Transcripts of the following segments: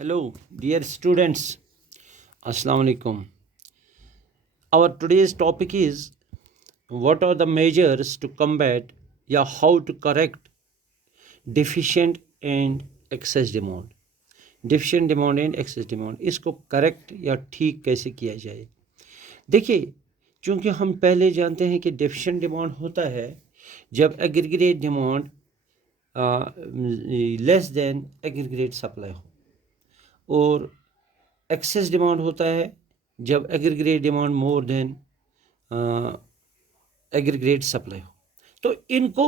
Hello, dear students. Assalamu alaikum. Our today's topic is what are the measures to combat या how to correct deficient and excess demand. Deficient demand and excess demand, इसको correct या ठीक कैसे किया जाए. देखिए, चूँकि हम पहले जानते हैं कि डेफिशिएंट डिमांड होता है जब aggregate demand less than aggregate supply हो, और एक्सेस डिमांड होता है जब aggregate demand more than aggregate supply हो. तो इनको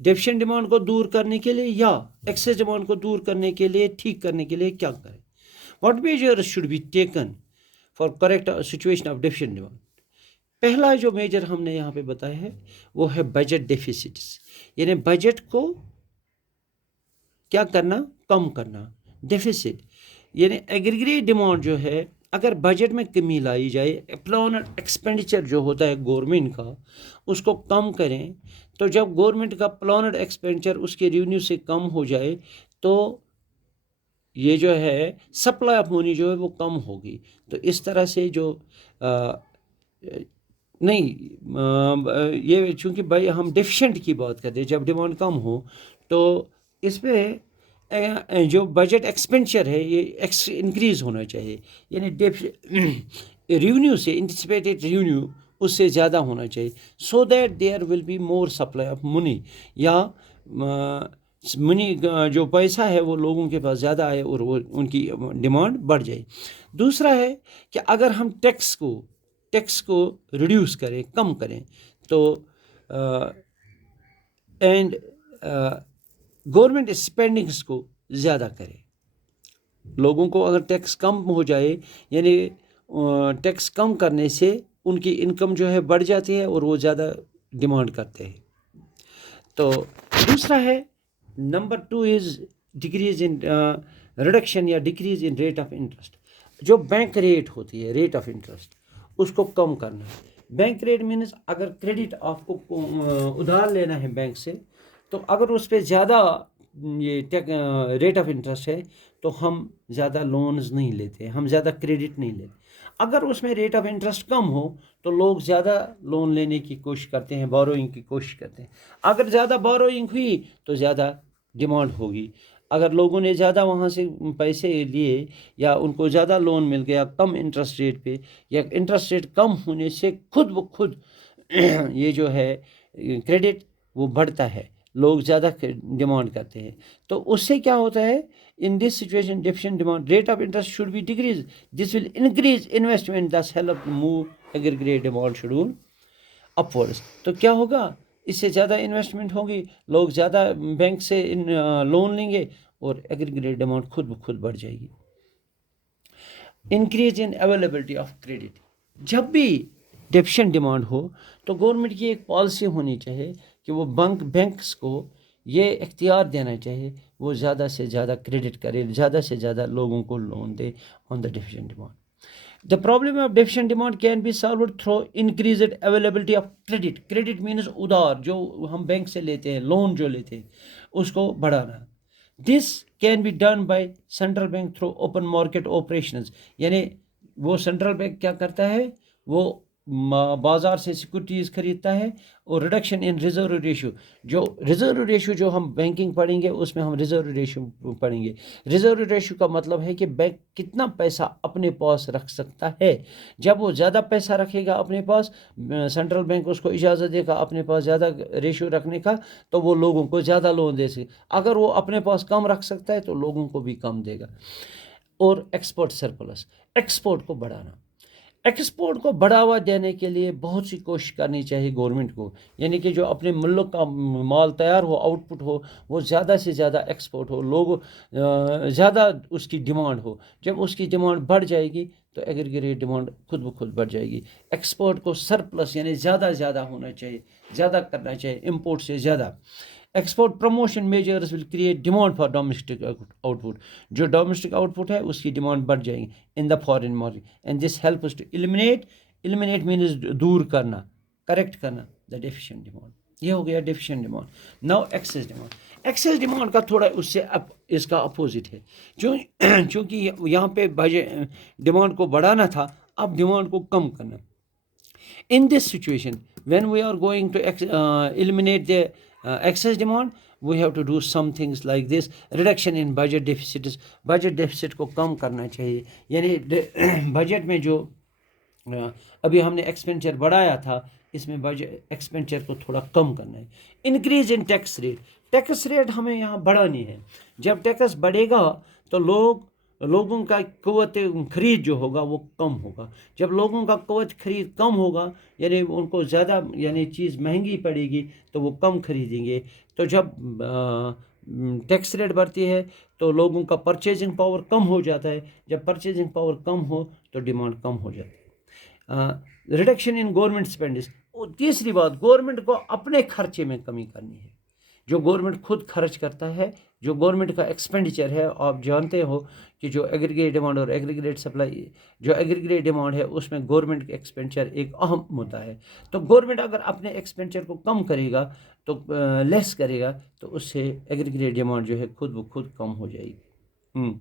डेफिशिएंट डिमांड को दूर करने के लिए या एक्सेस डिमांड को दूर करने के लिए, ठीक करने के लिए क्या करें. What measures should be taken for correct situation of deficient demand. पहला जो मेजर हमने यहाँ पे बताया है वो है बजट डेफिसिट्स, यानी बजट को क्या करना, कम करना. डेफिसिट यानी एग्रीगेट डिमांड जो है, अगर बजट में कमी लाई जाए, प्लान एक्सपेंडिचर जो होता है गवर्नमेंट का उसको कम करें, तो जब गवर्नमेंट का प्लानड एक्सपेंडिचर उसके रेवेन्यू से कम हो जाए तो ये जो है सप्लाई ऑफ मनी जो है वो कम होगी. तो इस तरह से जो ये चूँकि भाई हम डेफिशिएंट की बात करते हैं, जब डिमांड कम हो तो इस पर जो बजट एक्सपेंडिचर है ये इंक्रीज़ होना चाहिए, यानी रेवेन्यू से एंटिसिपेटेड रेवेन्यू उससे ज़्यादा होना चाहिए, so that there will be more supply of money, या मनी जो पैसा है वो लोगों के पास ज़्यादा आए और वो उनकी डिमांड बढ़ जाए. दूसरा है कि अगर हम टैक्स को रिड्यूस करें, कम करें, तो एंड गवर्नमेंट स्पेंडिंग्स को ज़्यादा करें. लोगों को अगर टैक्स कम हो जाए, यानी टैक्स कम करने से उनकी इनकम जो है बढ़ जाती है और वो ज़्यादा डिमांड करते हैं. तो दूसरा है number 2 is decrease in reduction या decrease in rate of interest. जो बैंक रेट होती है, रेट ऑफ इंटरेस्ट, उसको कम करना है. बैंक रेट मीन्स अगर क्रेडिट आपको उधार लेना है बैंक से, तो अगर उस पर ज़्यादा ये रेट ऑफ इंटरेस्ट है तो हम ज़्यादा लोन्स नहीं लेते, हम ज़्यादा क्रेडिट नहीं लेते. अगर उसमें रेट ऑफ इंटरेस्ट कम हो तो लोग ज़्यादा लोन लेने की कोशिश करते हैं, बोरोइंग की कोशिश करते हैं. अगर ज़्यादा बोरोइंग हुई तो ज़्यादा डिमांड होगी. अगर लोगों ने ज़्यादा वहाँ से पैसे लिए या उनको ज़्यादा लोन मिल गया कम इंटरेस्ट रेट पे, या इंटरेस्ट रेट कम होने से खुद ब खुद ये जो है क्रेडिट वो बढ़ता है, लोग ज़्यादा डिमांड करते हैं. तो उससे क्या होता है, in this situation deficient demand rate of interest should be decrease, this will increase investment, this help move aggregate demand schedule upwards. तो क्या होगा, इससे ज़्यादा इन्वेस्टमेंट होगी, लोग ज़्यादा बैंक से लोन लेंगे और एग्रीगेट डिमांड खुद ब खुद बढ़ जाएगी. Increase in availability of credit. जब भी डेफिशिएंट डिमांड हो तो गवर्नमेंट की एक पॉलिसी होनी चाहिए कि वो बैंक्स को ये इख्तियार देना चाहिए वो ज़्यादा से ज़्यादा क्रेडिट करे, ज़्यादा से ज़्यादा लोगों को loan they on the deficient demand. The problem of deficient demand can be solved through increased availability of credit. Credit means उधार, जो हम बैंक से लेते हैं, लोन जो लेते हैं, उसको बढ़ाना. This can be done by central bank through open market operations. यानी वो सेंट्रल बैंक क्या करता है, वो बाज़ार से सिक्योरिटीज़ खरीदता है, और रिडक्शन इन रिजर्व रेशियो. जो रिजर्व रेशियो जो हम बैंकिंग पढ़ेंगे उसमें हम रिजर्व रेशियो पढ़ेंगे. रिजर्व रेशियो का मतलब है कि बैंक कितना पैसा अपने पास रख सकता है. जब वो ज़्यादा पैसा रखेगा अपने पास, सेंट्रल बैंक उसको इजाज़त देगा अपने पास ज़्यादा रेशियो रखने का, तो वो लोगों को ज़्यादा लोन दे सके. अगर वो अपने पास कम रख सकता है तो लोगों को भी कम देगा. और एक्सपोर्ट सरप्लस, एक्सपोर्ट को बढ़ाना. एक्सपोर्ट को बढ़ावा देने के लिए बहुत सी कोशिश करनी चाहिए गवर्नमेंट को, यानी कि जो अपने मुल्क का माल तैयार हो, आउटपुट हो, वो ज़्यादा से ज़्यादा एक्सपोर्ट हो, लोग ज़्यादा उसकी डिमांड हो. जब उसकी डिमांड बढ़ जाएगी तो एग्रीगेट डिमांड खुद ब खुद बढ़ जाएगी. एक्सपोर्ट को सरप्लस यानी ज़्यादा होना चाहिए, ज़्यादा करना चाहिए इम्पोर्ट से ज़्यादा. Export promotion measures will create demand for domestic output. जो डोमेस्टिक आउटपुट है उसकी डिमांड बढ़ जाएगी in the foreign market, and this helps to eliminate means दूर करना, करेक्ट करना द डेफिशिएंट डिमांड. ये हो गया deficient demand. Now excess demand. Excess demand का थोड़ा उससे اس کا اپوزٹ ہے. چونکہ یہاں پہ ڈیمانڈ کو بڑھانا تھا, اب ڈیمانڈ کو کم کرنا. In this situation, when we are going to eliminate the excess demand, we have to do some things like this. Reduction in budget deficits. Budget deficit کو کم کرنا چاہیے. یعنی بجٹ میں جو ابھی ہم نے ایکسپینچر بڑھایا تھا, اس میں بجٹ ایکسپینچر کو تھوڑا کم کرنا ہے. Increase in tax rate. Tax rate ہمیں یہاں بڑھانی ہے. جب ٹیکس بڑھے گا تو لوگوں کا قوت خرید جو ہوگا وہ کم ہوگا. جب لوگوں کا قوت خرید کم ہوگا, یعنی ان کو زیادہ چیز مہنگی پڑے گی تو وہ کم خریدیں گے. تو جب ٹیکس ریٹ بڑھتی ہے تو لوگوں کا پرچیزنگ پاور کم ہو جاتا ہے. جب پرچیزنگ پاور کم ہو تو ڈیمانڈ کم ہو جاتی ہے. Reduction in government spends. تیسری بات, گورنمنٹ کو اپنے خرچے میں کمی کرنی ہے. جو گورنمنٹ خود خرچ کرتا ہے, جو گورنمنٹ کا ایکسپینڈیچر ہے, آپ جانتے ہو کہ جو ایگریگیٹ ڈیمانڈ اور ایگریگیٹ سپلائی, جو ایگریگیٹ ڈیمانڈ ہے اس میں گورنمنٹ کا ایکسپینڈیچر ایک اہم ہوتا ہے. تو گورنمنٹ اگر اپنے ایکسپینڈیچر کو کم کرے گا تو لیس کرے گا تو اس سے ایگریگیٹ ڈیمانڈ جو ہے خود بخود کم ہو جائے گی.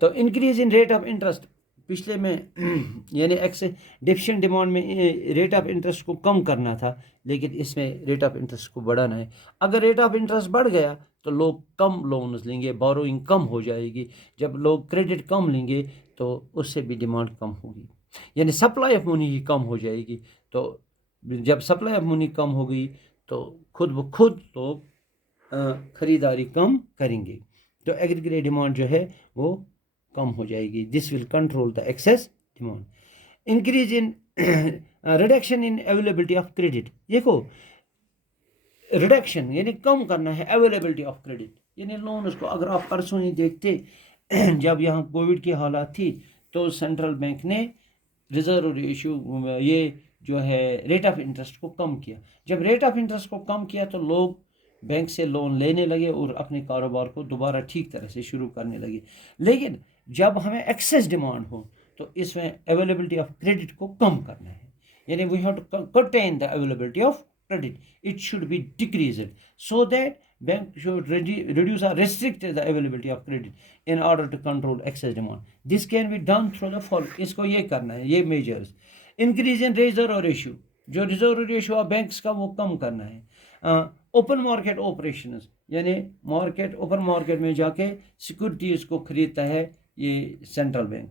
تو increase in rate of interest. پچھلے میں یعنی ڈیفیشنٹ ڈیمانڈ میں ریٹ آف انٹرسٹ کو کم کرنا تھا, لیکن اس میں ریٹ آف انٹرسٹ کو بڑھانا ہے. اگر ریٹ آف انٹرسٹ بڑھ گیا تو لوگ کم لونز لیں گے, بوروئنگ کم ہو جائے گی. جب لوگ کریڈٹ کم لیں گے تو اس سے بھی ڈیمانڈ کم ہوگی, یعنی سپلائی آف منی ہی کم ہو جائے گی. تو جب سپلائی آف منی کم ہوگی تو خود بخود لوگ خریداری کم کریں گے, تو ایگریگیٹ ڈیمانڈ جو ہے وہ کم ہو جائے گی. This will control the excess demand. Increase in reduction in availability of credit. دیکھو ریڈکشن یعنی کم کرنا ہے اویلیبلٹی آف کریڈٹ, یعنی لونز کو. اگر آپ پرسوں ہی دیکھتے جب یہاں کووڈ کی حالات تھی تو سینٹرل بینک نے ریزرو ریشو یہ جو ہے ریٹ آف انٹرسٹ کو کم کیا. جب ریٹ آف انٹرسٹ کو کم کیا تو لوگ بینک سے لون لینے لگے اور اپنے کاروبار کو دوبارہ ٹھیک طرح سے شروع کرنے لگے. لیکن جب ہمیں ایکسیس ڈیمانڈ ہو تو اس میں اویلیبلٹی آف کریڈٹ کو کم کرنا ہے. یعنی we have to contain the availability of credit. It should be decreased so that bank should reduce or restrict the availability of credit in order to control excess demand. This can be done through the following. اس کو یہ کرنا ہے, یہ measures. Increase in reserve ratio. جو reserve ratio of banks کا وہ کم کرنا ہے. Open market operations, یعنی اوپن مارکیٹ میں جا کے سیکورٹیز کو خریدتا ہے یہ سینٹرل بینک.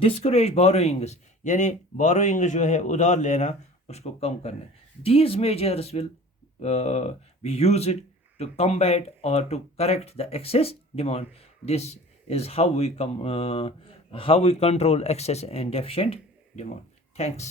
ڈسکریج بوروئنگس, یعنی بوروئنگس جو ہے ادھار لینا اس کو کم کرنا ہے. These measures will be used to combat or to correct the excess demand. This is how we control excess and deficient demand. Thanks.